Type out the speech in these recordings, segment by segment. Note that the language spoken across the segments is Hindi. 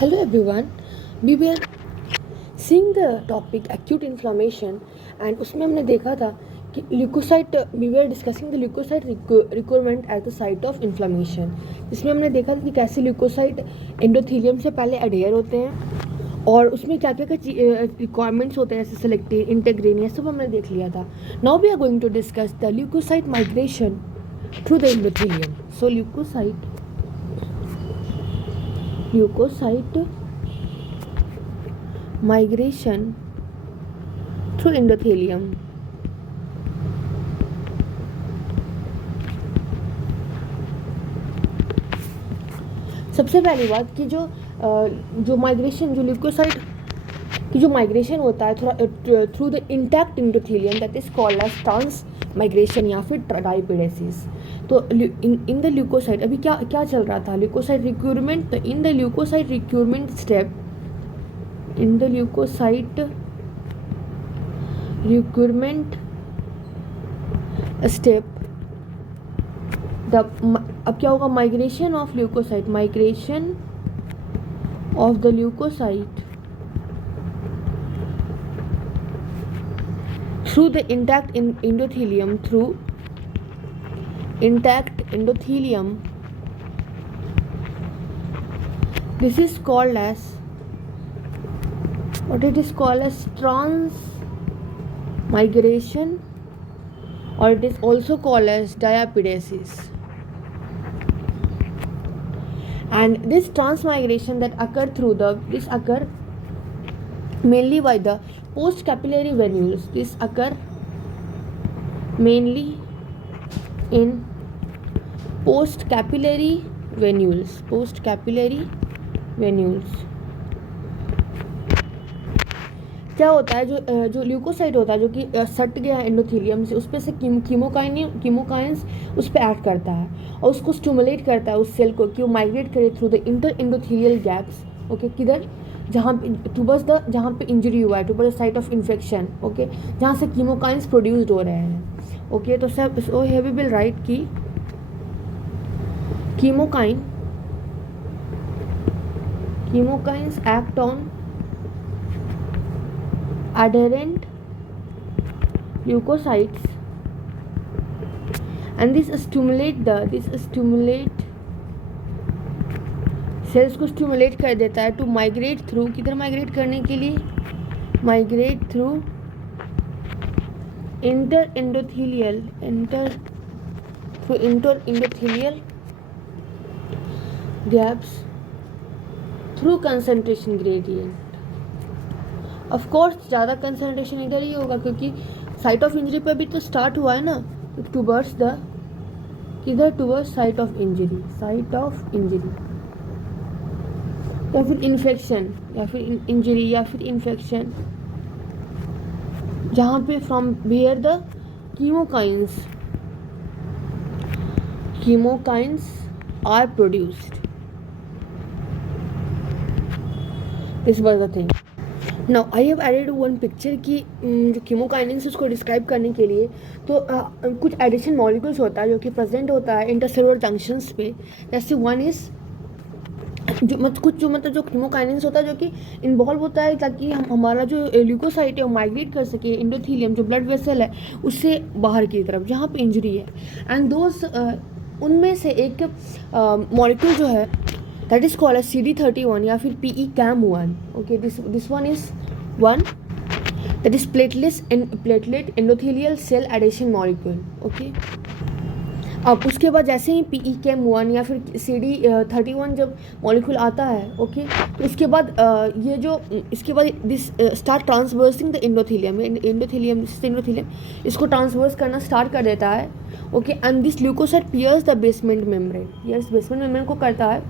Hello everyone. We were seeing the topic acute inflammation and उसमें हमने देखा था कि leucocyte we were discussing the leukocyte requirement as the site of inflammation. इसमें हमने देखा था कि कैसे ल्यूकोसाइट एंडोथेलियम से पहले अडेयर होते हैं और उसमें क्या क्या रिक्वायरमेंट्स होते हैं जैसे सेलेक्टिव इंटेग्रिन ये सब हमने देख लिया था. Now we are going to discuss the leukocyte migration through the endothelium. So leukocyte migration through endothelium. सबसे पहली बात कि जो माइग्रेशन जो ल्यूकोसाइट की जो माइग्रेशन होता है through the intact endothelium that is called as transmigration या फिर डायपिडेसिस. तो इन द ल्यूकोसाइट अभी क्या क्या चल रहा था ल्यूकोसाइट रिक्रूटमेंट. तो in the leukocyte recruitment step in the leukocyte recruitment step अब क्या होगा migration of the leukocyte through the intact endothelium this is called as what it is called as transmigration or it is also called as diapedesis. And this transmigration that occur mainly by the post capillary venules. This occur mainly in post capillary venules. क्या होता है जो ल्यूकोसाइट होता है जो कि सट गया है एंडोथेलियम से उस पर से कीमोकाइंस उस पर एक्ट करता है और उसको स्टिमुलेट करता है उस सेल को कि वो माइग्रेट करे through the inter endothelial gaps. Okay किधर जहाँ पे इंजरी हुआ है towards the site of infection. Okay जहाँ से कीमोकाइंस प्रोड्यूस्ड हो रहे हैं. ओके तो सब so here we will write कि chemokines act on adherent leukocytes and this stimulate cells को स्टिमुलेट कर देता है टू माइग्रेट थ्रू किधर माइग्रेट करने के लिए migrate through inter endothelial gaps through concentration gradient. Of course ज़्यादा कंसंट्रेशन इधर ही होगा क्योंकि साइट ऑफ इंजरी पे भी तो स्टार्ट हुआ है ना टूवर्ड्स साइट ऑफ इंजरी या फिर इन्फेक्शन या फिर इंजरी या फिर इन्फेक्शन जहाँ पे from where the chemokines are produced. This was the thing. Now I have added one picture की जो कीमोकाइनेसिस को डिस्क्राइब करने के लिए तो कुछ एडिशन मॉलिक्यूल्स होता है जो कि प्रेजेंट होता है इंटरसेलुलर जंक्शंस पे. जैसे वन इज जो कीमोकाइनेसिस होता है जो कि इन्वॉल्व होता है ताकि हमारा जो ल्यूकोसाइट है वो माइग्रेट कर सके एंडोथेलियम जो ब्लड वेसल है उससे बाहर की तरफ जहाँ पे इंजरी है. एंड दोस्त उनमें से एक मॉलिक्यूल जो है that is called as CD31 या फिर PECAM1. okay this one is one that is platelet endothelial cell adhesion molecule. okay अब उसके बाद जैसे ही PECAM1 या फिर CD31 जब मॉलिक्यूल आता है ओके तो उसके बाद इसके बाद this start traversing the endothelium इसको ट्रांसवर्स करना स्टार्ट कर देता है. Okay and this leukocyte pierce the basement membrane को करता है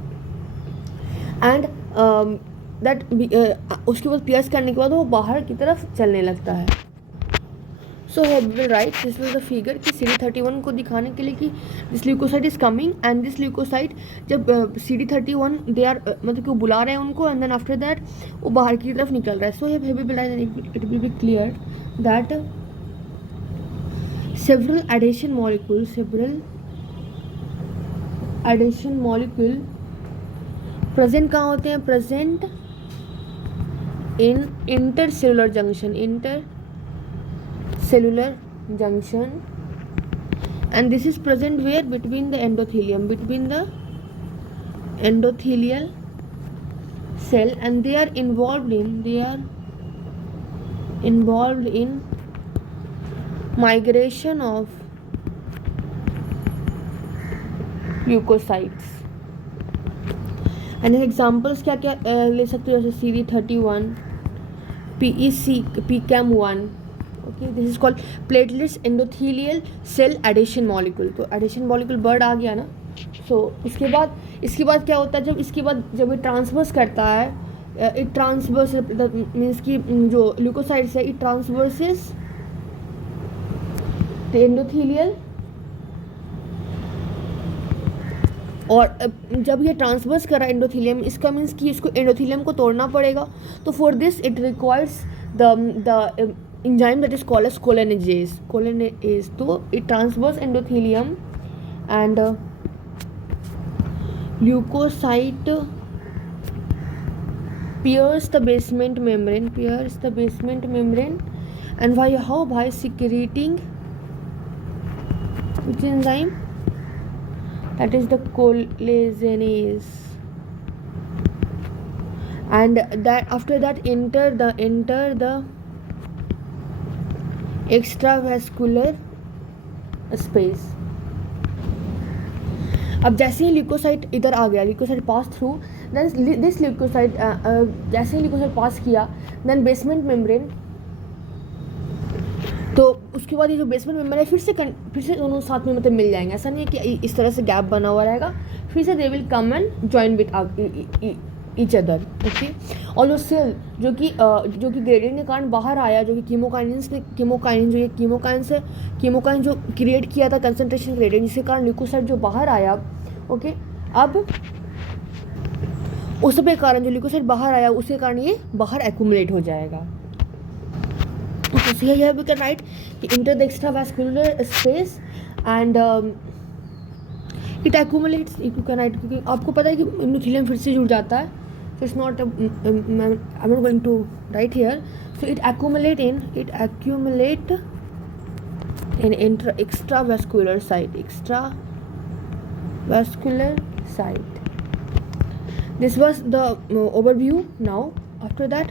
एंड दैट उसके बाद पियर्स करने के बाद वो बाहर की तरफ चलने लगता है. So we will write this was the figure कि CD31 को दिखाने के लिए कि this leukocyte is coming and this leukocyte जब CD31 दे आर मतलब कि वो बुला रहे हैं उनको एंड देन आफ्टर दैट वो बाहर की तरफ निकल रहा है. So we will write it will be clear that several adhesion molecule present कहाँ होते हैं? Present in intercellular junction, intercellular junction, and this is present where? Between the endothelium, between the endothelial cell, and they are involved in migration of leukocytes. and examples क्या क्या ले सकते हो? जैसे CD31, PEC, PCAM1. Okay, this is called platelets endothelial cell adhesion molecule. तो एडिशन मॉलिक्यूल वर्ड आ गया ना. सो इसके बाद क्या होता है? जब ये ट्रांसवर्स करता है, इट ट्रांसवर्स मीन्स कि जो ल्यूकोसाइट्स है, इट ट्रांसवर्सेस द एंडोथेलियल. और जब ये ट्रांसवर्स कर रहा है एंडोथेलियम, इसका मीन्स कि इसको एंडोथेलियम को तोड़ना पड़ेगा. तो for this it requires the enzyme that is called as cholinease. So it transfers endothelium and leukocyte pierce the basement membrane, and by secreting which enzyme? That is the cholinease. And that after that enter the extravascular space. अब जैसे ही ल्यूकोसाइट इधर आ गया, leukocyte pass through, then this leukocyte जैसे ही ल्यूकोसाइट पास किया, देन बेसमेंट मेम्ब्रेन. तो उसके बाद ये जो बेसमेंट मेम्ब्रेन है, फिर से दोनों साथ में मतलब मिल जाएंगे. ऐसा नहीं है कि इस तरह से गैप बना हुआ रहेगा. फिर से they will come and join with each other. Okay. और जो सेल जो कि ग्रेडियंट के कारण बाहर आया, जो कि कीमोकाइनिन जो क्रिएट किया था कंसंट्रेशन ग्रेडियंट, जिसके कारण ल्यूकोसाइट जो बाहर आया. ओके. अब उसके कारण जो ल्यूकोसाइट बाहर आया, उसके कारण ये बाहर एक्यूमुलेट हो जाएगा. So here we can write enter the extravascular space and it accumulates. You can write, क्योंकि आपको पता है कि एंडोथेलियम फिर से जुड़ जाता है. So it's not I'm not going to write here. So it accumulate in extravascular site. This was the overview. Now after that,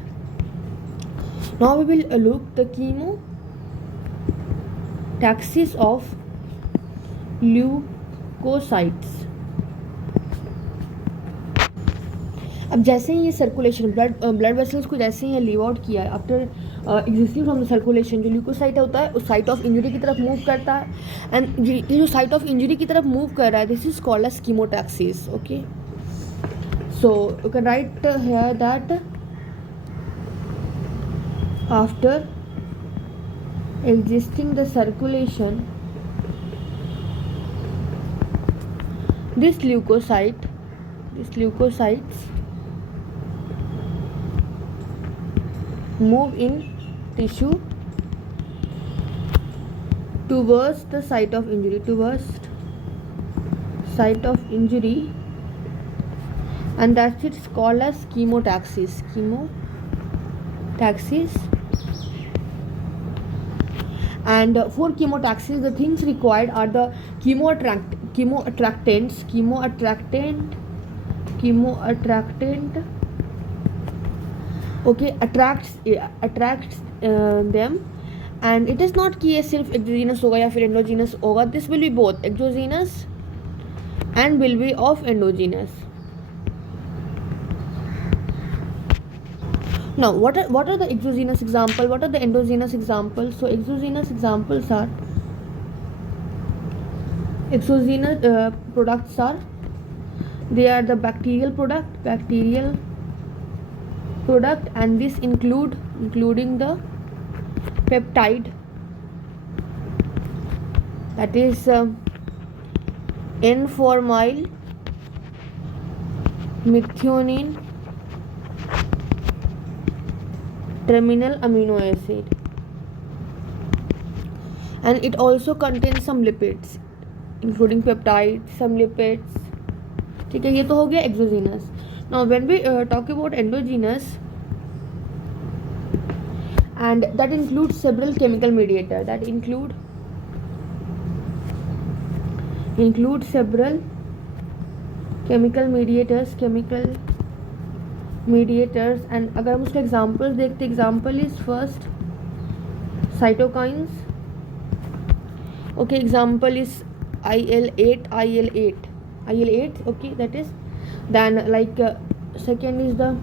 now we will look the chemotaxis of leukocytes. अब जैसे ही ये सर्कुलेशन ब्लड वेसल्स को जैसे ही ये लीव आउट किया है, after existing from the circulation, जो ल्यूकोसाइट होता है उस साइट ऑफ इंजरी की तरफ मूव करता है. एंड ये जो साइट ऑफ इंजरी की तरफ मूव कर रहा है, this is called as chemotaxis. Okay. So you can write here that after existing the circulation, these leukocytes move in tissue towards the site of injury, and that's it's called as chemotaxis. And for chemotaxis, the things required are the chemoattractant okay, attracts them. And it is not कि ये सिर्फ एक्सोजीनस होगा या फिर एंडोजीनस होगा. This will be both exogenous and will be of endogenous. Now what are the exogenous example, what are the endogenous examples? So exogenous examples are products are, they are the bacterial product, and this including the peptide, that is N-formyl methionine terminal amino acid, and it also contains some lipids including peptides, some lipids. ठीक है, ये तो हो गया exogenous. Now when we talk about endogenous, and that includes several chemical mediators, that include several chemical mediators, and अगर हम उसके एग्जाम्पल्स देखते, example is first cytokines. Okay, example is IL-8. Okay, that is. Then like second is the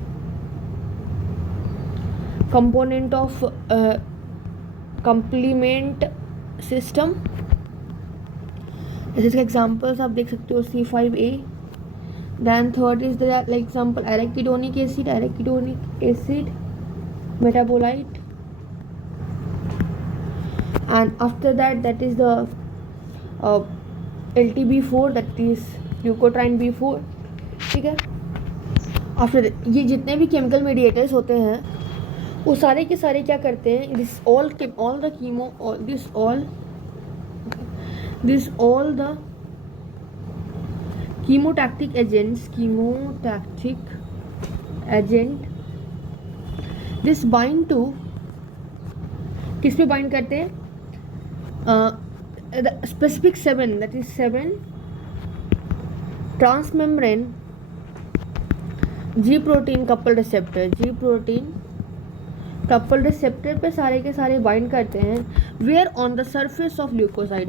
component of complement system. इसके एग्जाम्पल्स आप देख सकते हो C5A. Then third is the like example arachidonic acid metabolite. And after that is the LTB4, that is leukotriene B4. ठीक है. आफ्टर ये जितने भी केमिकल मीडिएटर्स होते हैं वो सारे के सारे क्या करते हैं, this all the chemotactic agent this bind to, किस पे बाइंड करते हैं, specific 7, that is 7 transmembrane G protein coupled receptor पे सारे के सारे बाइंड करते हैं. Where on the surface of leukocyte,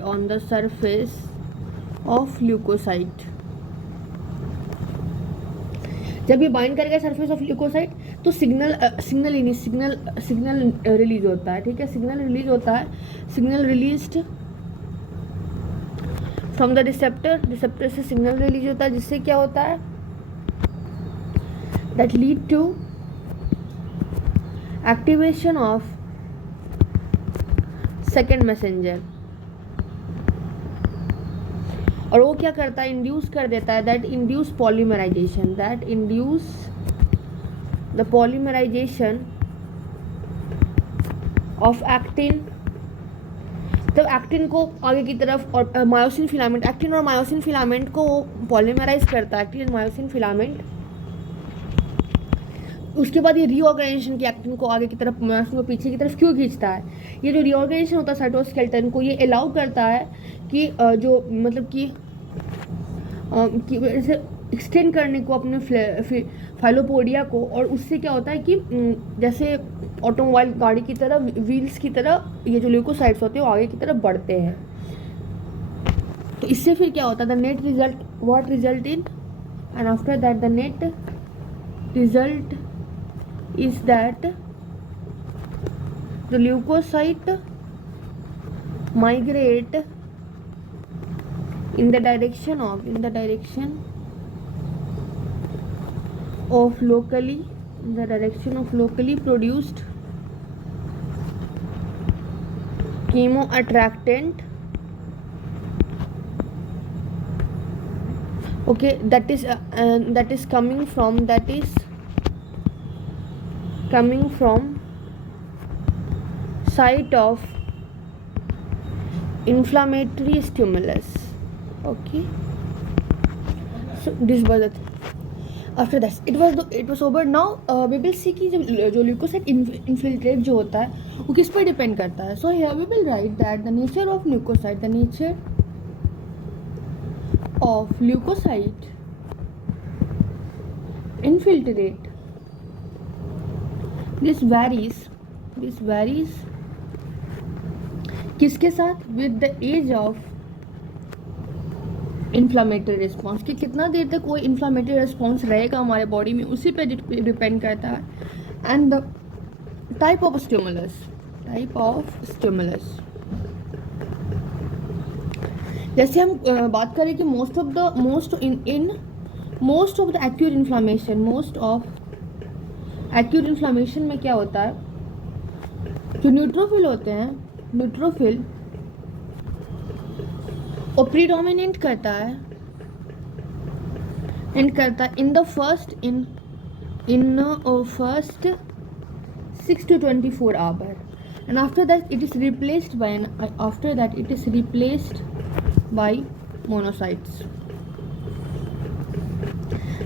जब ये बाइंड करेगा सरफेस ऑफ ल्यूकोसाइट तो सिग्नल रिलीज होता है. ठीक है, signal released from the receptor से सिग्नल रिलीज होता है, जिससे क्या होता है, that lead to activation of second messenger. और वो क्या करता है, इंड्यूस कर देता है, that induce the polymerisation of actin. तो एक्टिन को आगे की तरफ, और मायोसिन फिलामेंट, एक्टिन और मायोसिन फिलामेंट को पॉलीमराइज करता है, एक्टिन मायोसिन फिलामेंट. उसके बाद ये रीऑर्गेनाइजेशन की एक्टिन को आगे की तरफ, मायोसिन को पीछे की तरफ क्यों खींचता है, ये जो रीऑर्गेनाइजेशन होता है साइटोस्केलेटन को, ये अलाउ करता है कि जो मतलब कि इसे एक्सटेंड करने को अपने फाइलोपोडिया को. और उससे क्या होता है कि जैसे ऑटोमोबाइल गाड़ी की तरह, व्हील्स की तरह, ये जो ल्यूकोसाइट्स होते हैं वो आगे की तरफ बढ़ते हैं. तो इससे फिर क्या होता है, the net result, what result in, and after that the net result is that the leukocyte migrate in the direction of locally produced chemoattractant. Okay, that is coming from site of inflammatory stimulus. Okay, so this was the thing. After that it was over. Now we will see कि जो ल्यूकोसाइट इन्फिल्ट्रेट जो होता है वो किस पर डिपेंड करता है. So here we will write that the nature of leukocyte infiltrate, this varies किसके साथ, with the age of inflammatory response, कि कितना देर तक वो inflammatory response रहेगा हमारे बॉडी में, उसी पे डिपेंड करता है. and the type of stimulus. जैसे हम बात करें कि most of the acute inflammation में क्या होता है, जो न्यूट्रोफिल होते हैं, न्यूट्रोफिल वो प्रीडोमिनेट करता है in the first 6 to 24 hours, and after that it is replaced by monocytes.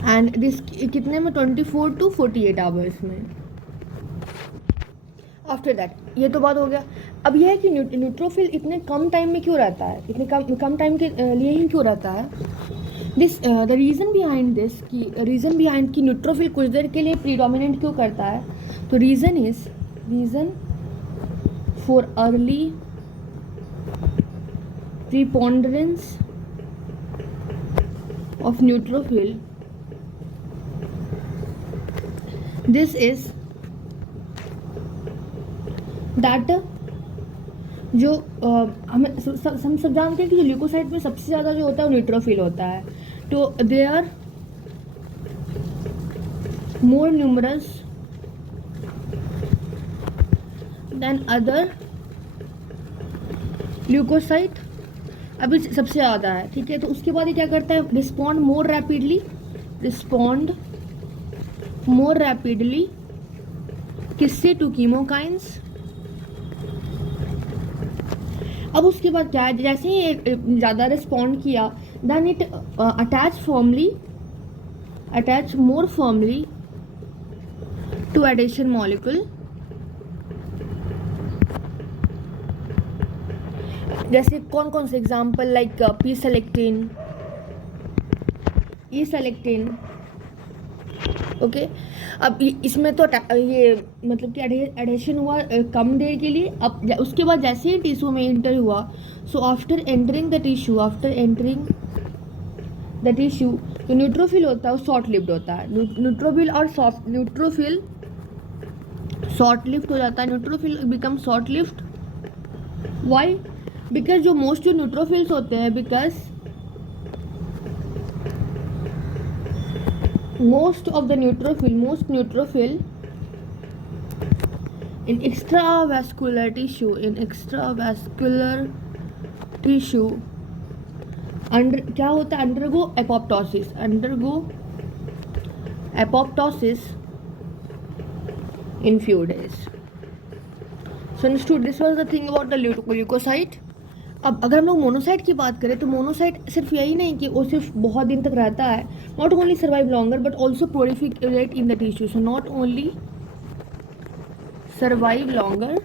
And this कितने में 24 to 48 आवर्स में. आफ्टर दैट ये तो बात हो गया. अब यह है कि न्यूट्रोफिल इतने कम टाइम में क्यों रहता है, इतने कम टाइम के लिए ही क्यों रहता है. This the reason behind this कि न्यूट्रोफिल कुछ देर के लिए प्रीडोमिनेंट क्यों करता है. तो reason for early preponderance of neutrophil, this is that जो हम सब जानते हैं कि जो ल्यूकोसाइट में सबसे ज़्यादा जो होता है वो न्यूट्रोफिल होता है. तो they are more numerous than other leukocyte. अभी सबसे ज़्यादा है, ठीक है. तो उसके बाद ये क्या करता है, रिस्पॉन्ड मोर रैपिडली किससे, टू कीमोकाइंस. अब उसके बाद क्या है, जैसे ही ज़्यादा रिस्पॉन्ड किया, then it attach more firmly to adhesion molecule. जैसे कौन से example, like P selectin, E selectin. Okay. अब इसमें तो ये मतलब कि एडेशन हुआ कम देर के लिए. अब उसके बाद जैसे ही टिश्यू में इंटर हुआ, so after entering the tissue जो न्यूट्रोफिल होता है वो शॉर्ट लिव्ड होता है. न्यूट्रोफिल शॉर्ट लिव्ड हो जाता है. Neutrophil become short lived. Why? Because जो न्यूट्रोफिल्स होते हैं, because most neutrophil in extravascular tissue क्या होता है, undergo apoptosis in few days. So understood, this was the thing about the leukocyte. अब अगर हम लोग मोनोसाइट की बात करें तो मोनोसाइट सिर्फ यही नहीं कि वो सिर्फ बहुत दिन तक रहता है, not only survive longer but also proliferate in the tissue. So not only survive longer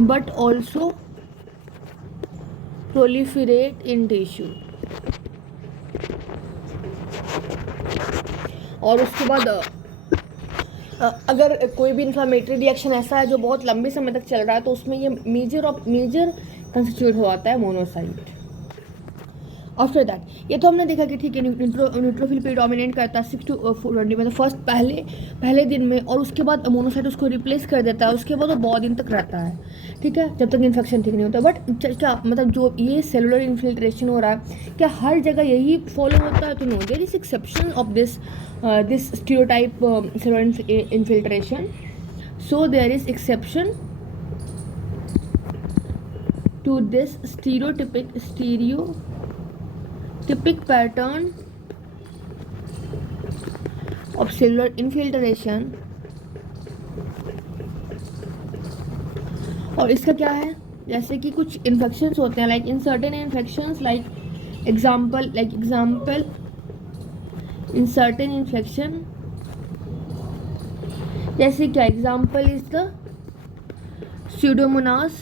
but also proliferate in tissue. और उसके बाद अगर कोई भी इन्फ्लामेटरी रिएक्शन ऐसा है जो बहुत लंबे समय तक चल रहा है, तो उसमें ये मेजर कंस्टिट्यूट हो आता है मोनोसाइट. आफ्टर दैट ये तो हमने देखा कि ठीक है, न्यूट्रोफिल प्रीडोमिनेट करता है 6 to 20 मतलब फर्स्ट पहले दिन में, और उसके बाद मोनोसाइट उसको रिप्लेस कर देता है. उसके बाद वो बहुत दिन तक रहता है, ठीक है, जब तक इन्फेक्शन ठीक नहीं होता. बट क्या मतलब जो ये सेलुलर इन्फिल्ट्रेशन हो रहा है, क्या हर जगह यही फॉलो होता है? तो no, there is exception of this stereotype cellular infiltration. So there is exception to this stereotypic pattern of cellular infiltration. और इसका क्या है, जैसे कि कुछ इन्फेक्शंस होते हैं, like in certain infections, like example in certain infection, जैसे क्या example is the Pseudomonas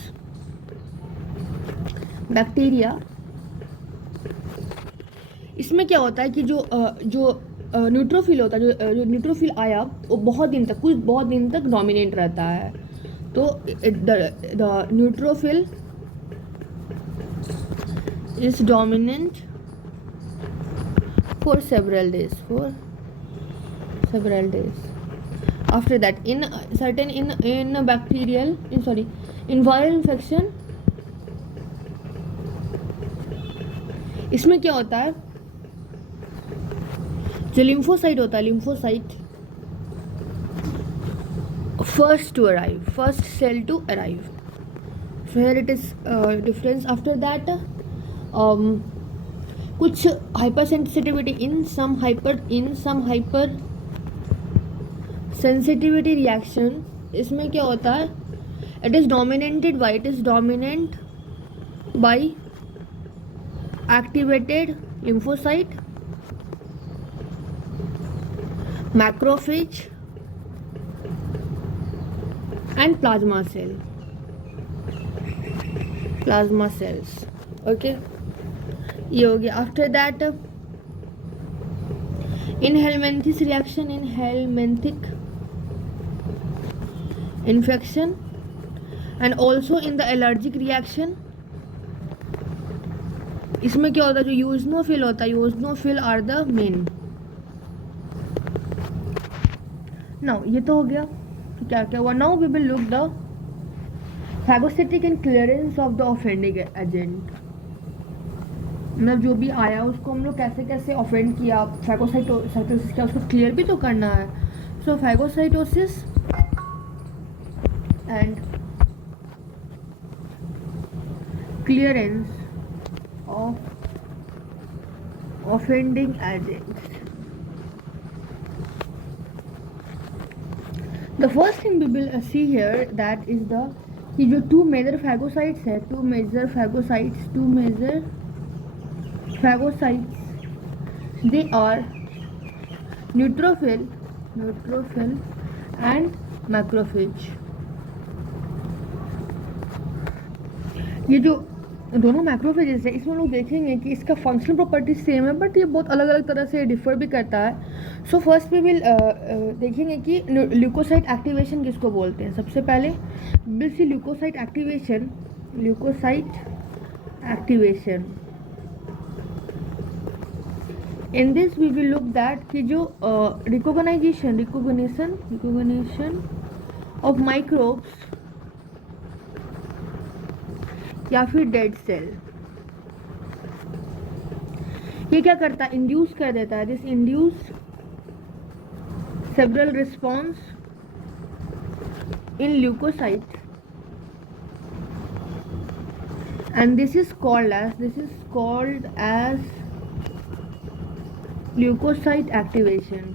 bacteria. इसमें क्या होता है कि जो न्यूट्रोफिल होता है, जो न्यूट्रोफिल आया वो बहुत दिन तक डोमिनेंट रहता है. तो the neutrophil is dominant for several days. After that, in viral infection, इसमें क्या होता है, जो लिम्फोसाइट होता है, first cell to arrive. So here it is difference. After that, कुछ hypersensitivity in some hypersensitivity reaction. इसमें क्या होता है, it is dominate by activated lymphocyte macrophage and plasma cell, plasma cells. Okay, ये हो गया। After that in helminths reaction, in helminthic infection and also in the allergic reaction, इसमें क्या होता है, जो यूजनोफिल होता है, eosinophil are the main. Now ये तो हो गया, तो क्या क्या हुआ। Now we will look the phagocytic and clearance of the offending agent, मतलब जो भी आया उसको हम लोग कैसे कैसे ऑफेंड किया, फैगोसाइटोसिस क्या, उसको क्लियर भी तो करना है। So phagocytosis and clearance of offending agents. The first thing we will see here that is the कि जो two major phagocytes है, two major phagocytes, they are neutrophil and macrophage। ये जो दोनों मैक्रोफेजेस है, इसमें लोग देखेंगे कि इसका फंक्शनल प्रॉपर्टी सेम है, बट ये बहुत अलग अलग तरह से डिफर भी करता है। सो फर्स्ट वी विल देखेंगे कि ल्यूकोसाइट एक्टिवेशन किसको बोलते हैं। सबसे पहले will see leukocyte activation. In this we will look that कि जो रिकॉग्निशन ऑफ माइक्रोब्स या फिर डेड सेल, ये क्या करता है, इंड्यूस कर देता है। This induce several response in leukocyte and this is called as leukocyte activation.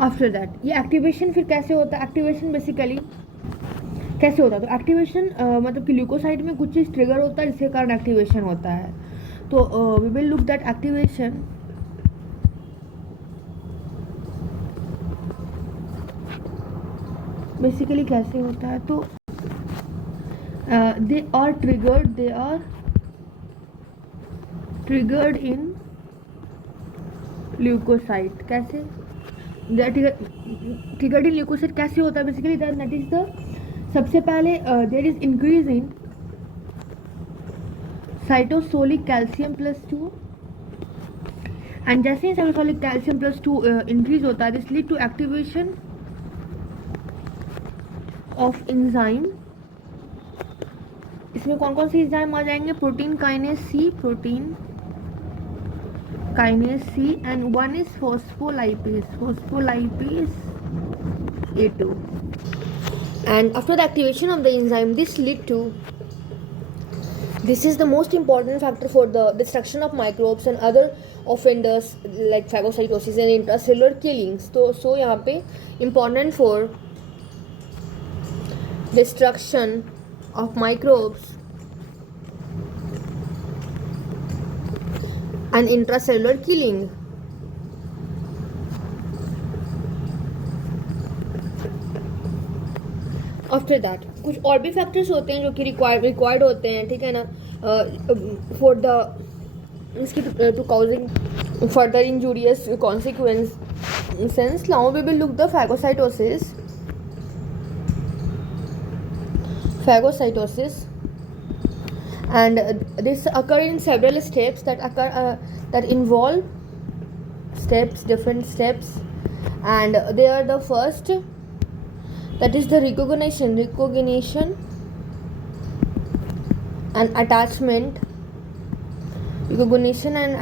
After that ये एक्टिवेशन फिर कैसे होता है, एक्टिवेशन बेसिकली कैसे होता है, तो एक्टिवेशन मतलब कि ल्यूकोसाइट में कुछ चीज़ ट्रिगर होता है जिसके कारण एक्टिवेशन होता है। तो we will look that activation basically कैसे होता है। तो they are triggered in leukocyte. कैसे ट्रिगर्ड इन ल्यूकोसाइट कैसे होता है, बेसिकली दैट इज द सबसे पहले there is increase in cytosolic calcium +2 and जैसे ही साइटोसोलिक कैल्शियम +2 इंक्रीज होता है, this lead to activation of enzyme. इसमें कौन कौन से एंजाइम आ जाएंगे, protein kinase C and one is phospholipase A2। And after the activation of the enzyme, this is the most important factor for the destruction of microbes and other offenders like phagocytosis and intracellular killings। So यहाँ पे important for destruction of microbes and intracellular killing। After that कुछ और भी फैक्टर्स होते हैं जो कि रिक्वायर्ड होते हैं, ठीक है ना, फॉर द इसकी to causing further injurious consequences. Now we will look the phagocytosis and this occur in several steps that involve different steps, and they are the first, that is the recognition and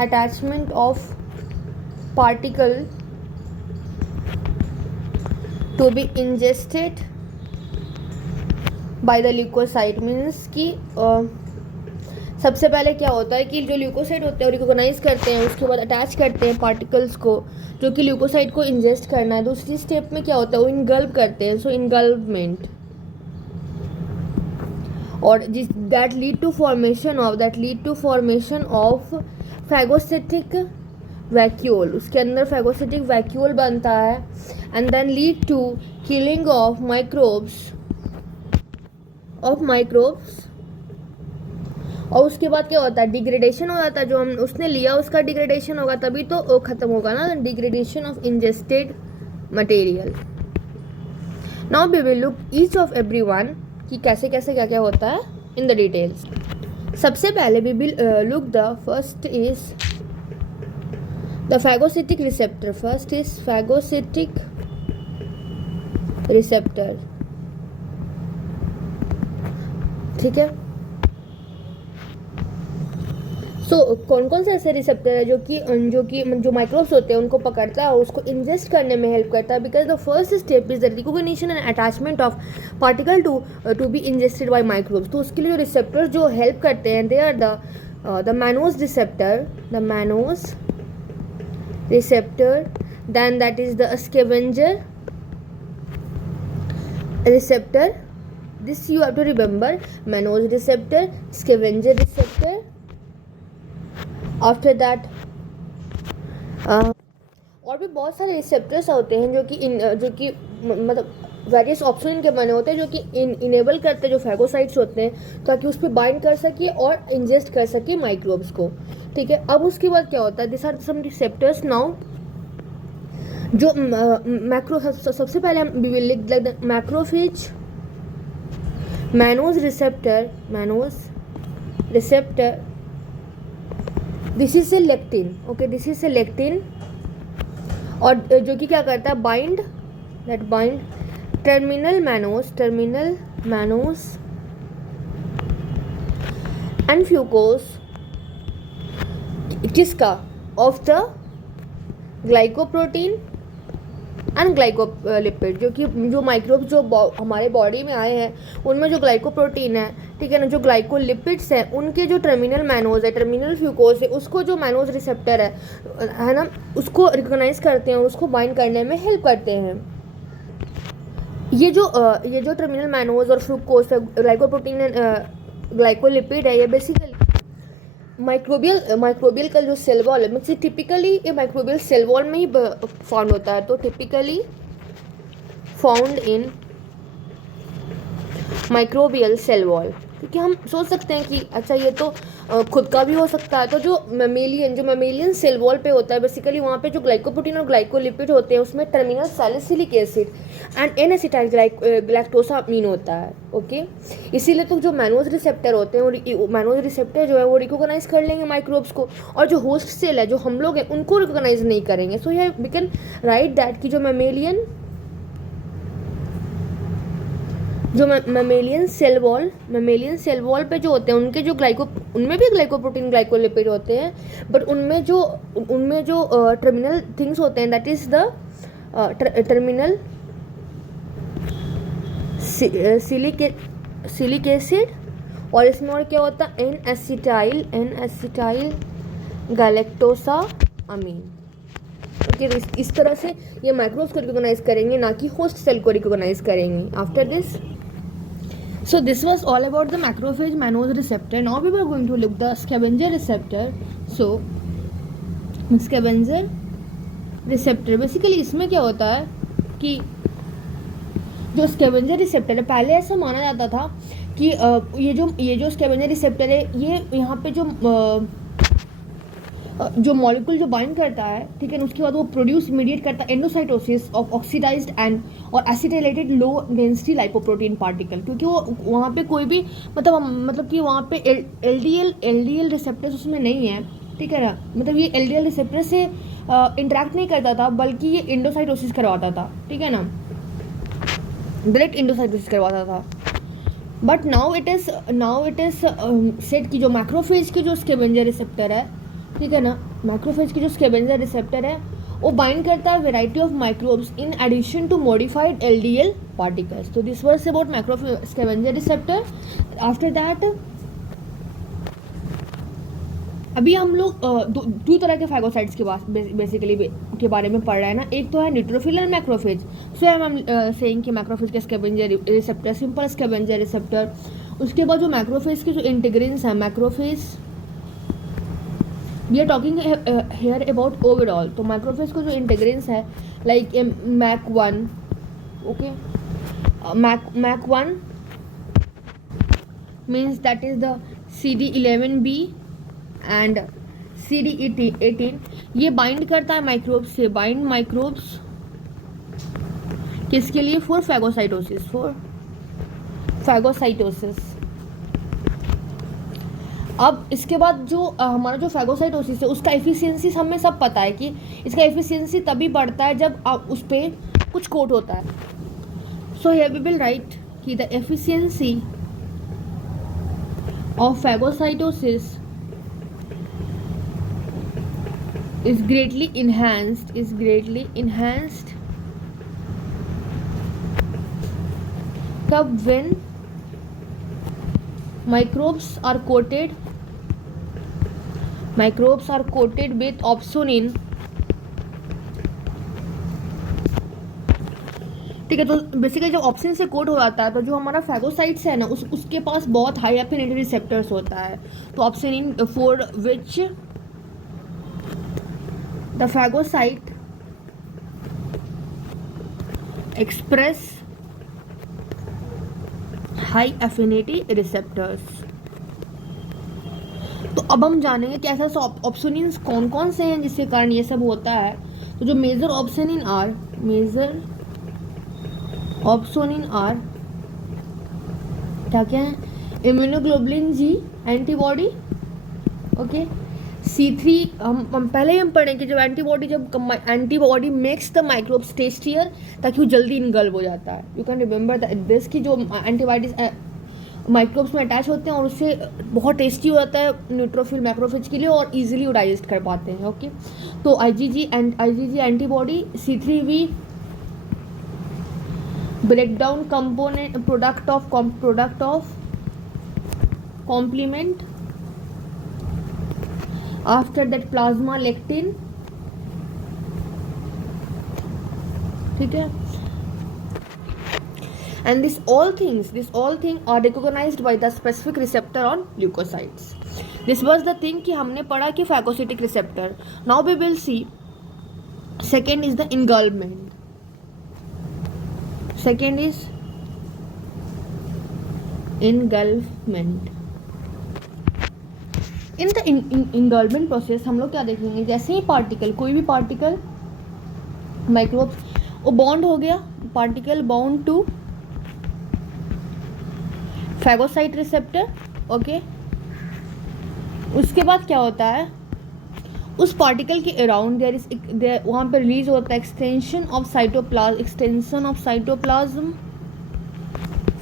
attachment of particle to be ingested by the leukocyte। Means कि सबसे पहले क्या होता है कि जो ल्यूकोसाइट होते हैं वो रिकॉग्नाइज करते हैं, उसके बाद अटैच करते हैं पार्टिकल्स को जो कि ल्यूकोसाइट को इंजेस्ट करना है। दूसरी स्टेप में क्या होता है, वो इनगल्ब करते हैं, सो इनगल्वमेंट, और that lead to formation of phagocytic vacuole, उसके अंदर फैगोसिटिक वैक्यूल बनता है and then lead to killing of microbes और उसके बाद क्या होता है, डिग्रेडेशन हो जाता है, जो हम उसने लिया उसका डिग्रेडेशन होगा, तभी तो खत्म होगा ना, degradation of ingested material. Now we will look each of every one कि कैसे कैसे क्या क्या होता है इन द डिटेल्स। सबसे पहले we will look the first is the phagocytic receptor. First is phagocytic receptor, ठीक है। सो कौन कौन से ऐसे रिसेप्टर है जो माइक्रोब्स होते हैं उनको पकड़ता है और उसको इंजेस्ट करने में हेल्प करता है, because the first step is the recognition and attachment of particle to be ingested by microbes. तो उसके लिए जो रिसेप्टर्स जो हेल्प करते हैं they are the mannose receptor, then that is the scavenger receptor. This you have to remember, Mannose receptor, scavenger receptor. After that और भी बहुत सारे रिसेप्टर्स होते हैं जो कि मतलब वेरियस ऑप्शन इनके बने होते हैं जो कि इनेबल करते हैं जो फैगोसाइट्स होते हैं ताकि उस पर बाइंड कर सके और इंजेस्ट कर सके माइक्रोब्स को, ठीक है। अब उसके बाद क्या होता है, this are some receptors now जो मैक्रो। सबसे पहले हम वी विल लिख macrophage, mannose receptor, this is a lectin, okay, this is a lectin, और जो कि क्या करता है, bind terminal mannose and fucose, किसका, of the glycoprotein and glycolipid, जो माइक्रोब्स जो हमारे बॉडी में आए हैं उनमें जो ग्लाइकोप्रोटीन है, ठीक है ना, जो ग्लाइकोलिपिड्स हैं उनके जो टर्मिनल मैनोज है, टर्मिनल फ्यूकोस है, उसको जो मैनोज रिसेप्टर है ना, उसको रिकॉग्नाइज करते हैं और उसको बाइंड करने में हेल्प करते हैं। ये जो टर्मिनल मैनोज और फ्रूकोस है, ग्लाइकोप्रोटीन एंड ग्लाइकोलिपिड है, ये बेसिकली माइक्रोबियल का जो सेल वॉल है, मतलब टिपिकली ये माइक्रोबियल सेल वॉल में ही फाउंड होता है। तो typically found in microbial cell wall, क्योंकि हम सोच सकते हैं कि अच्छा ये तो खुद का भी हो सकता है। तो जो मेमेलियन सेल वॉल पे होता है बेसिकली वहाँ पे जो ग्लाइकोप्रोटीन और ग्लाइकोलिपिड होते हैं उसमें terminal salicylic acid and N acetyl galactosamine होता है, ओके। इसीलिए तो जो मैनोज रिसेप्टर होते हैं, मैनोज रिसेप्टर जो है वो रिकॉग्नाइज कर लेंगे माइक्रोब्स को, और जो होस्ट सेल है जो हम लोग हैं उनको रिकॉग्नाइज नहीं करेंगे। सो ये वी कैन राइट दैट कि जो मेमेलियन सेल वॉल पे जो होते हैं उनके जो उनमें भी ग्लाइकोप्रोटीन ग्लाइकोलिपिड होते हैं, बट उनमें जो टर्मिनल थिंग्स होते हैं दैट इज द टर्मिनल सिलिक एसिड, और इसमें और क्या होता है, एन एसिटाइल गैलेक्टोसामीन, ओके। इस तरह से ये माइक्रोब्स को रिकॉग्नाइज करेंगे, ना कि होस्ट सेल को रिकॉग्नाइज करेंगे। After this, so this was all about the macrophage mannose receptor. Now we were going to look the scavenger receptor. So scavenger receptor basically इसमें क्या होता है कि जो स्कैवेंजर रिसेप्टर है, पहले ऐसा माना जाता था कि ये जो स्कैवेंजर रिसेप्टर है ये यहाँ पे जो मॉलिक्यूल जो बाइंड करता है, ठीक है, उसके बाद वो प्रोड्यूस इमीडिएट करता है एंडोसाइटोसिस ऑफ ऑक्सीडाइज्ड एंड और acetylated low density lipoprotein particle, क्योंकि वो वहाँ पे कोई भी मतलब कि वहाँ पे एलडीएल रिसेप्टर्स उसमें नहीं है, ठीक है ना, मतलब ये एलडीएल रिसेप्टर से इंटरेक्ट नहीं करता था, बल्कि ये एंडोसाइटोसिस करवाता था, ठीक है ना, डायरेक्ट एंडोसाइटोसिस करवाता था। But now it is set कि जो मैक्रोफेज के जो स्कैवेंजर रिसेप्टर है, ठीक है ना, मैक्रोफेज की जो स्कैवेंजर रिसेप्टर है वो बाइंड करता है variety of microbes in addition to modified LDL particles. तो this was about macrophage scavenger receptor. After that अभी हम लोग दो तरह के फैगोसाइट्स के बेसिकली के बारे में पढ़ रहे हैं ना, एक तो है neutrophil and macrophage. So I am saying कि मैक्रोफेज के scavenger receptor simple scavenger receptor, उसके बाद जो मैक्रोफेज के जो इंटीग्रिन्स हैं, macrophage we are talking here about overall. तो माइक्रोफेज को जो इंटीग्रेंस है like Mac one, okay, Mac one means that is the CD11B and CD18. ये बाइंड करता है माइक्रोब्स से. बाइंड माइक्रोब्स किसके लिए? For phagocytosis. For phagocytosis. अब इसके बाद जो हमारा जो फैगोसाइटोसिस है उसका एफिशिएंसी हमें सब पता है कि इसका एफिशिएंसी तभी बढ़ता है जब उस पर कुछ कोट होता है. So here we will write कि the efficiency of phagocytosis is greatly enhanced कब? when microbes are coated with opsonin. ठीक है. तो बेसिकली जब ऑप्शन से कोट हो जाता है तो जो हमारा फैगोसाइट्स है ना उसके पास बहुत हाई एफिनिटी रिसेप्टर्स होता है. तो opsonin for which the phagocyte express high affinity receptors. तो अब हम जानेंगे कि ऐसा ऑप्शनिन्स कौन कौन से हैं जिसके कारण ये सब होता है. तो जो मेजर ऑप्शनिन आर क्या क्या है? Immunoglobulin G antibody, okay. C3 हम पहले ही हम पढ़ें कि जब antibody makes the microbes tastier ताकि वो जल्दी इनगल्व हो जाता है. यू कैन रिमेंबर दिस कि जो एंटीबॉडीज माइक्रोब्स में अटैच होते हैं और उससे बहुत टेस्टी हो जाता है न्यूट्रोफिल मैक्रोफेज के लिए और इजीली वो डाइजेस्ट कर पाते हैं. ओके. तो IgG antibody. C3V breakdown component product of complement. After that plasma lectin. ठीक है. And this all things are recognized by the specific receptor on leukocytes. This was the thing कि हमने पढ़ा कि phagocytic receptor. Now we will see second is the engulfment. Second is engulfment. In the engulfment process हम लोग क्या देखेंगे? जैसे ही कोई भी पार्टिकल माइक्रोब्स वो बॉन्ड हो गया, particle bound to phagocyte receptor, okay. उसके बाद क्या होता है? उस पार्टिकल के अराउंड वहाँ पर रिलीज होता है extension of cytoplasm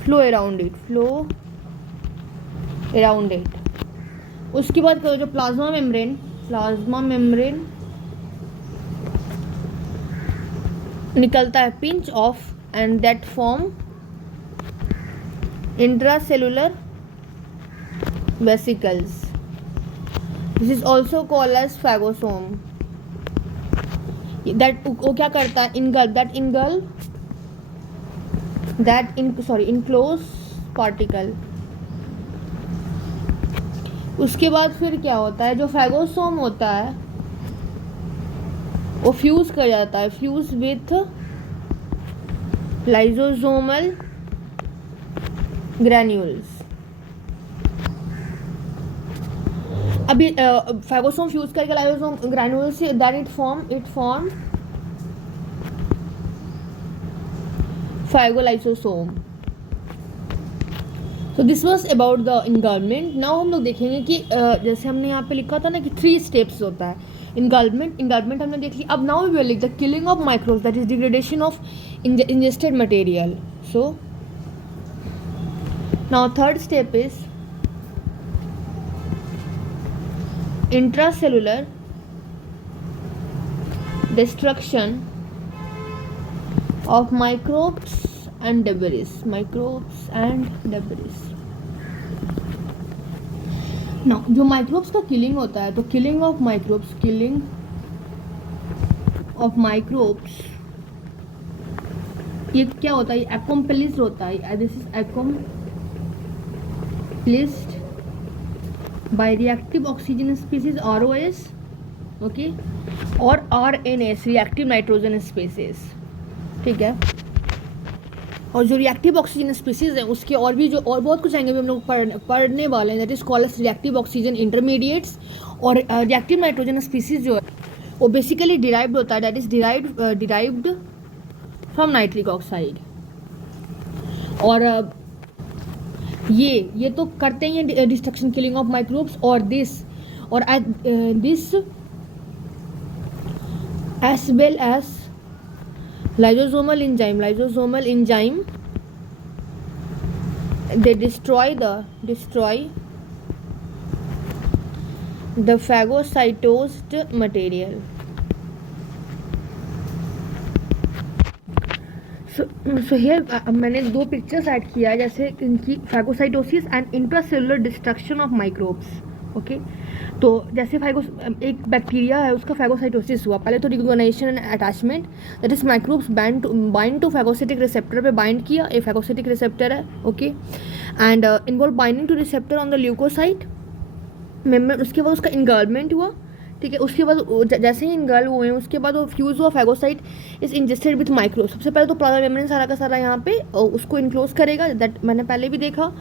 flow around it. उसके बाद जो प्लाज्मा मेम्ब्रेन निकलता है pinch off and that form intracellular vesicles. This is also called as phagosome. वो क्या करता है? Enclose particle. उसके बाद फिर क्या होता है? जो फैगोसोम होता है वो फ्यूज कर जाता है, फ्यूज विथ लाइजोसोमल ग्रैन्यूल्स. अभी फैगोसोम फ्यूज करके लाइजोसोम ग्रैन्यूल्स से देन इट फॉर्म फैगोलाइसोसोम. तो this was about the engulfment. Now हम लोग देखेंगे कि जैसे हमने यहाँ पे लिखा था ना कि 3 स्टेप्स होता है इंगल्फमेंट हमने देख ली. अब नाउ वी विल लिख the killing of microbes that is degradation of ingested material. So now third step is intracellular destruction of microbes and debris. Now जो माइक्रोब्स का किलिंग होता है तो किलिंग ऑफ माइक्रोब्स ये क्या होता है? एक्कम्प्लिस्ड होता है. This is accomplished by reactive oxygen species ROS okay, और RNS रिएक्टिव नाइट्रोजन स्पीसीज, ठीक है। और जो रिएक्टिव ऑक्सीजन स्पीसीज हैं उसके और भी जो और बहुत कुछ आएंगे भी हम लोग पढ़ने वाले हैं, that is called as reactive oxygen intermediates. और रिएक्टिव नाइट्रोजन स्पीसीज जो है वो बेसिकली डिराइव्ड होता है, that is derived from nitric oxide. और ये तो करते ही हैं डिस्ट्रक्शन किलिंग ऑफ माइक्रोब्स, और this as well as lysosomal enzyme they destroy the phagocytosed material. So here मैंने दो पिक्चर्स ऐड किया है, जैसे इनकी phagocytosis and intracellular destruction of microbes, okay. तो जैसे एक बैक्टीरिया है, उसका फैगोसाइटोसिस हुआ, पहले तो recognisation and attachment, that is microbes bind to phagocytic receptor पे बाइंड किया, ये फैगोसिटिक रिसेप्टर है, okay. And involve binding to receptor on the leukocyte membrane, उसके बाद उसका इनगल्वमेंट हुआ, ठीक है। उसके बाद जैसे ही इनगल्व हुए उसके बाद वो फ्यूज हुआ, phagocyte is ingested with micro. सबसे पहले तो प्लाज्मा मेम्ब्रेन सारा का सारा यहाँ पे उसको इनक्लोज करेगा, दैट मैंने पहले भी देखा,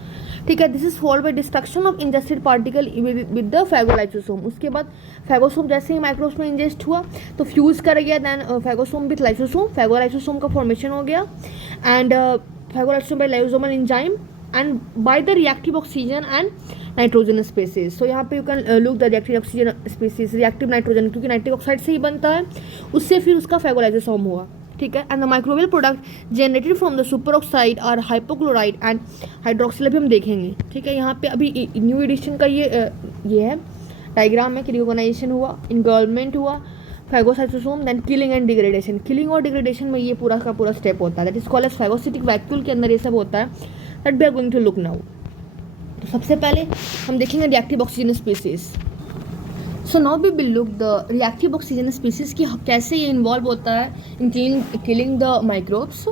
ठीक है। This is followed by destruction of ingested particle with the phagolysosome. उसके बाद फैगोसोम जैसे ही माइक्रोब्स में इंजेस्ट हुआ तो फ्यूज कर गया, then phagosome with lysosome, phagolysosome का फॉर्मेशन हो गया, and phagolysosome by lysosomal enzyme and by the reactive oxygen and nitrogen species. So यहाँ पे you can look the reactive oxygen species, reactive nitrogen, क्योंकि नाइट्रिक ऑक्साइड से ही बनता है, उससे फिर उसका फैगोलाइसोसोम हुआ, ठीक है। And the microbial product generated from the super oxide और हाइपोक्लोराइड एंड हाइड्रोक्सिल अभी हम देखेंगे, ठीक है। यहाँ पे अभी न्यू एडिशन का ये है डायग्राम है कि रिकॉग्नाइजेशन हुआ, इनगल्वमेंट हुआ, phagocytosome, then killing and degradation. Killing और डिग्रेडेशन में ये पूरा का पूरा स्टेप होता है, that is called as phagocytic vacuole के अंदर ये सब होता है, that we are going to look now. तो सबसे पहले हम देखेंगे reactive oxygen species. So now we will look the reactive oxygen species की कैसे ये इन्वॉल्व होता है इन किलिंग द माइक्रोब्स।